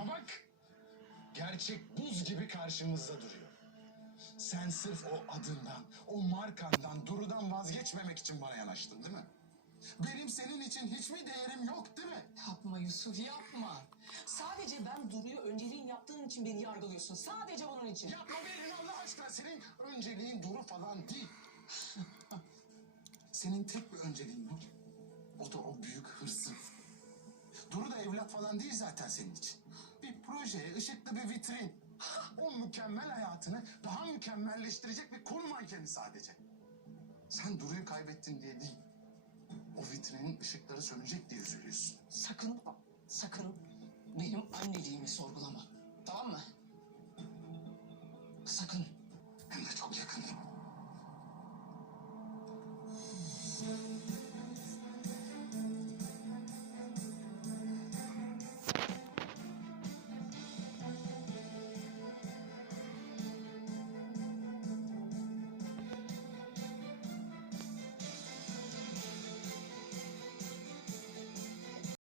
Ama bak, gerçek buz gibi karşımızda duruyor. Sen sırf o adından, o markandan, Duru'dan vazgeçmemek için bana yanaştın değil mi? Benim senin için hiçbir değerim yok değil mi? Yapma Yusuf yapma. Sadece ben Duru'yu önceliğin yaptığın için beni yargılıyorsun. Sadece bunun için. Yapma verin Allah aşkına senin önceliğin Duru falan değil. senin tek bir önceliğin var. O da o büyük hırsın. Duru da evlat falan değil zaten senin için. Bir proje, ışıklı bir vitrin. O mükemmel hayatını daha mükemmelleştirecek bir konu mankeni sadece. Sen Duru'yu kaybettin diye değil. O vitrinin ışıkları sönecek diye üzülüyorsun. Sakın, sakın benim anneliğimi sorgulama. Tamam mı? Sakın.